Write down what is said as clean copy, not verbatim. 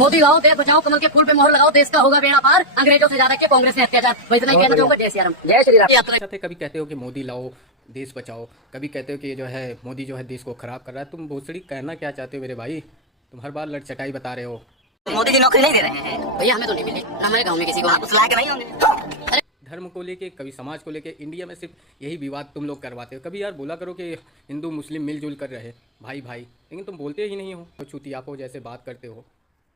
मोदी लाओ, देश बचाओ, कमल के फूल पे मोहर लगाओ, देश का होगा बेड़ा पार, अंग्रेजों से ज्यादा के कांग्रेस से अत्याचार। वैसे नहीं कहना चाहूंगा। जय श्री राम। जय श्री राम। यात्रा कभी कहते हो कि मोदी लाओ देश बचाओ, कभी कहते हो कि जो है मोदी जो है देश को खराब कर रहा है। तुम भोसड़ी कहना क्या चाहते हो मेरे भाई? तुम हर बार लटचटाई बता रहे हो। मोदी जी नौकरी नहीं दे रहे हैं भैया, हमें तो नहीं मिली, ना हमारे गाँव में किसी को। आप उस लायक नहीं होंगे। धर्म को लेके, कभी समाज को लेके, इंडिया में सिर्फ यही विवाद तुम लोग करवाते हो। कभी यार बोला करो कि हिंदू मुस्लिम मिलजुल कर रहे भाई भाई, लेकिन तुम बोलते ही नहीं हो। तो चूतियापो जैसे बात करते हो।